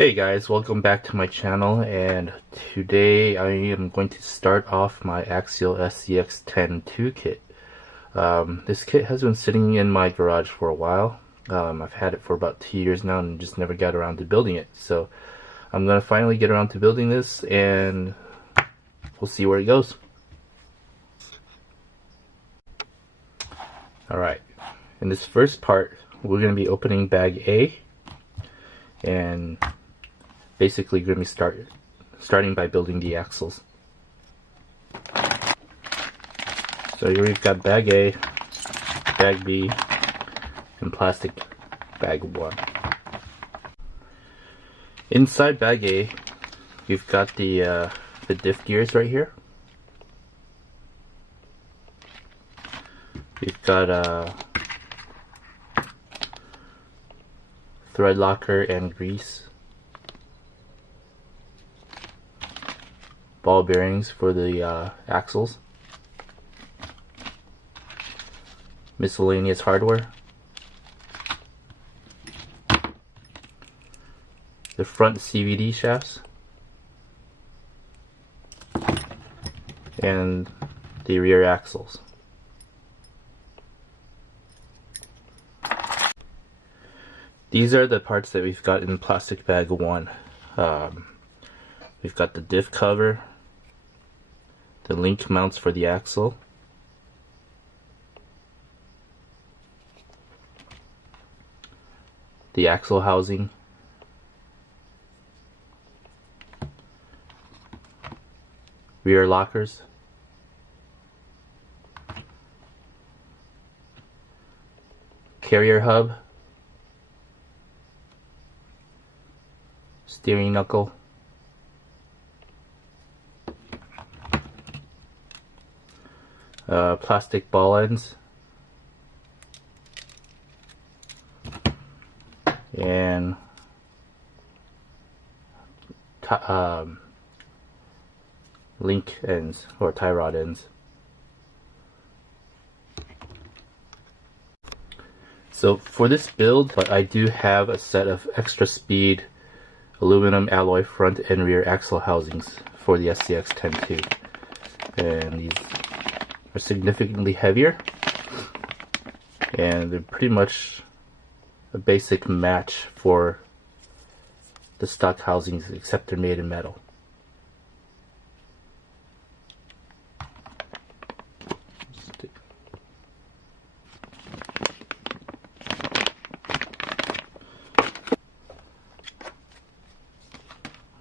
Hey guys, welcome back to my channel, and today I am going to start off my Axial SCX10 II Kit. This kit has been sitting in my garage for a while. I've had it for about 2 years now and just never got around to building it. So I'm going to finally get around to building this and we'll see where it goes. Alright, in this first part we're going to be opening bag A, and basically going to be starting by building the axles. So here we've got bag A, bag B, and plastic bag 1. Inside bag A, we've got the diff gears right here. We've got thread locker and grease, ball bearings for the axles, miscellaneous hardware, the front CVD shafts, and the rear axles. These are the parts that we've got in plastic bag 1. We've got the diff cover, the link mounts for the axle, the axle housing, rear lockers, carrier hub, steering knuckle, plastic ball ends, and link ends or tie rod ends. So for this build, I do have a set of extra speed aluminum alloy front and rear axle housings for the SCX10 II, and these are significantly heavier, and they're pretty much a basic match for the stock housings, except they're made in metal.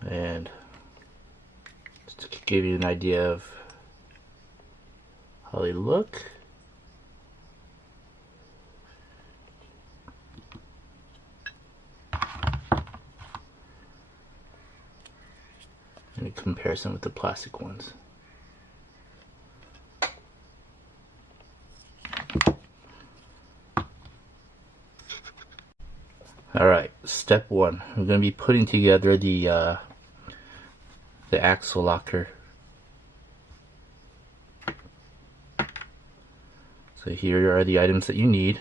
And just to give you an idea of how they look, in comparison with the plastic ones. Alright, step 1. I'm going to be putting together the axle locker. So here are the items that you need.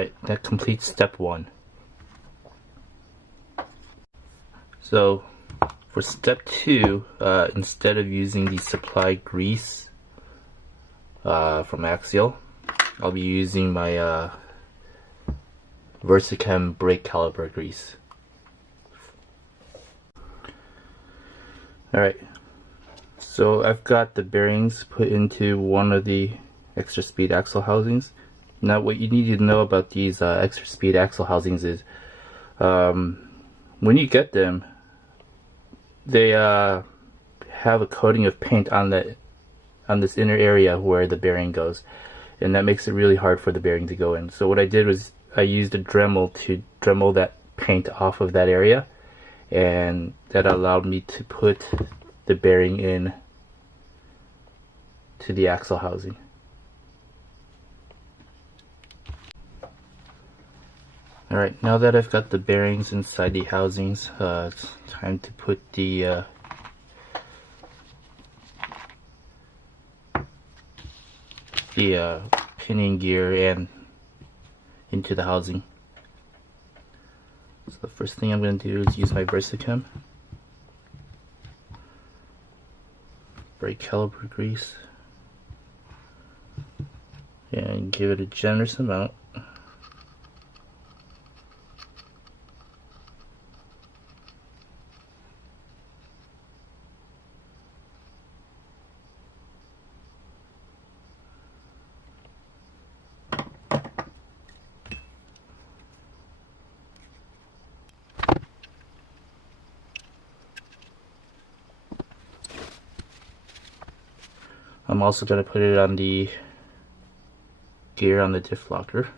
Alright, that completes step 1. So for step 2, instead of using the supply grease from Axial, I'll be using my Versachem brake caliper grease. Alright, so I've got the bearings put into one of the extra speed axle housings. Now what you need to know about these extra speed axle housings is when you get them, they have a coating of paint on this inner area where the bearing goes, and that makes it really hard for the bearing to go in. So what I did was I used a Dremel to Dremel that paint off of that area, and that allowed me to put the bearing in to the axle housing. Alright, now that I've got the bearings inside the housings, it's time to put the pinning gear and into the housing. So the first thing I'm going to do is use my Versachem brake caliper grease and give it a generous amount. I'm also going to put it on the gear on the diff locker.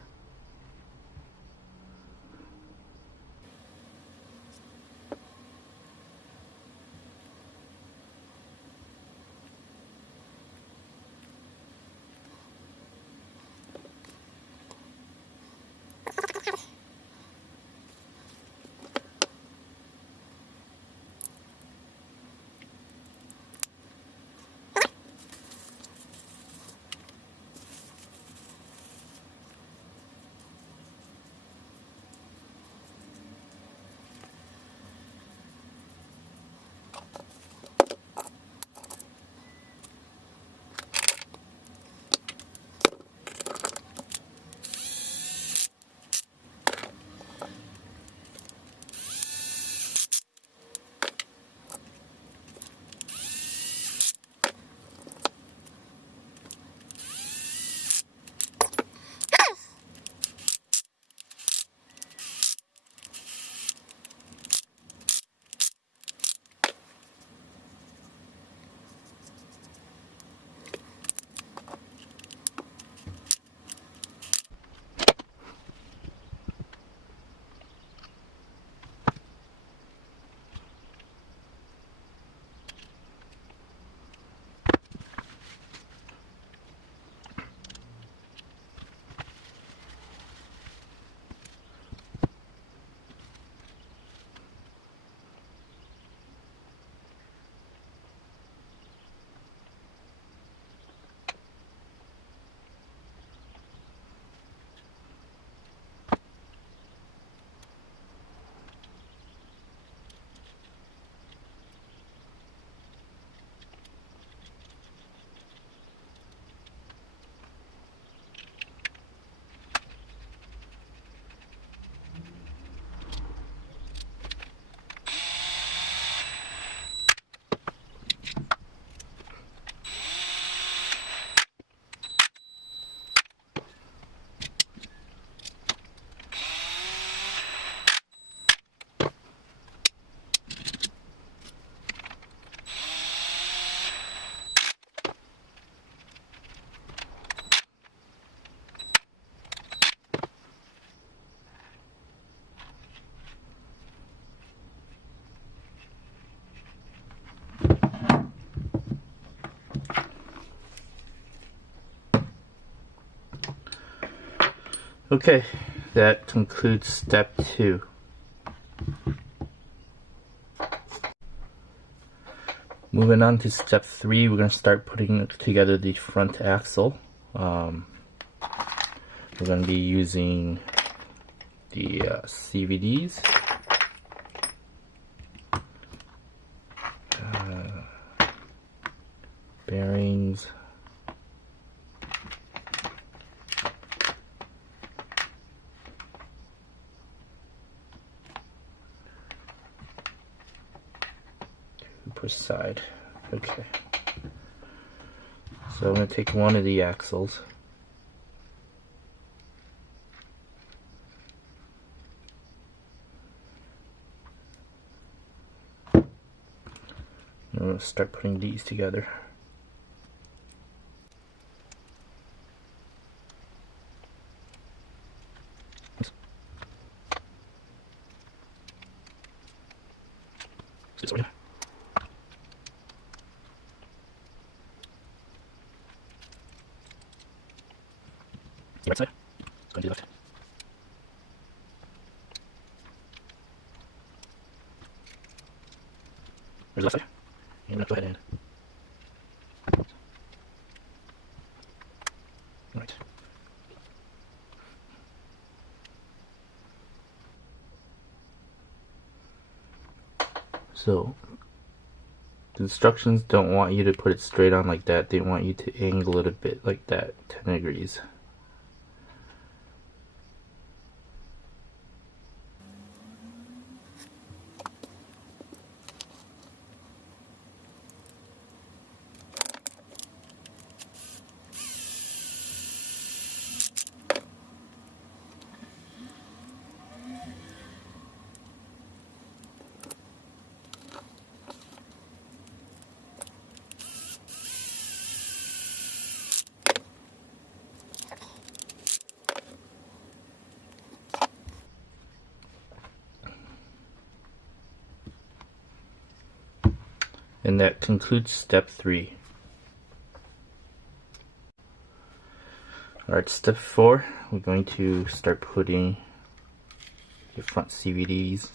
Okay, that concludes step 2. Moving on to step 3, we're going to start putting together the front axle. We're going to be using the CVDs, bearings, per side. Okay, so I'm going to take one of the axles, and I'm going to start putting these together. Right side. It's going to the left. There's the left side. And we're going to go ahead and. Right. So, the instructions don't want you to put it straight on like that. They want you to angle it a bit like that, 10 degrees. And that concludes step 3. Alright, step 4, we're going to start putting the front CVDs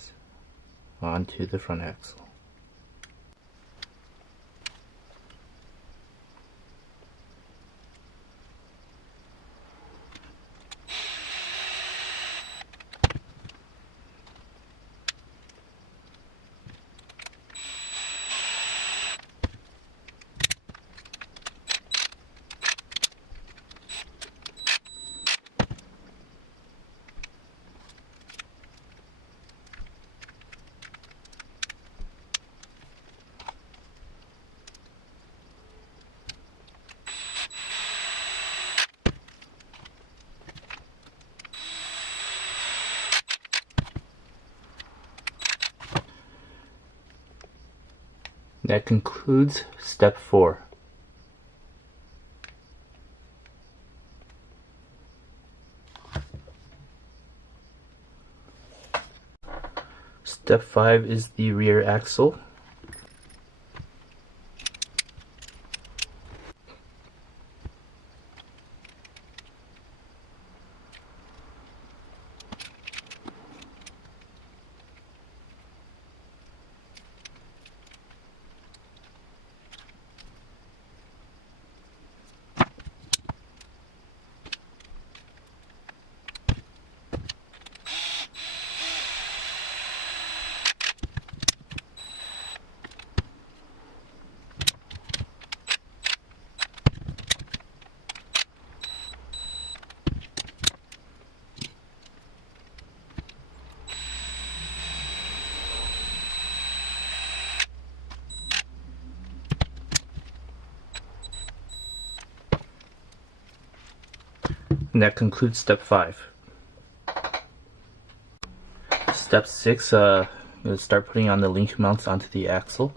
onto the front axle. That concludes step 4. Step 5 is the rear axle. And that concludes step 5. Step 6, I'm going to start putting on the link mounts onto the axle.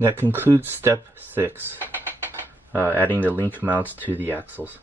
That concludes step 6, adding the link mounts to the axles.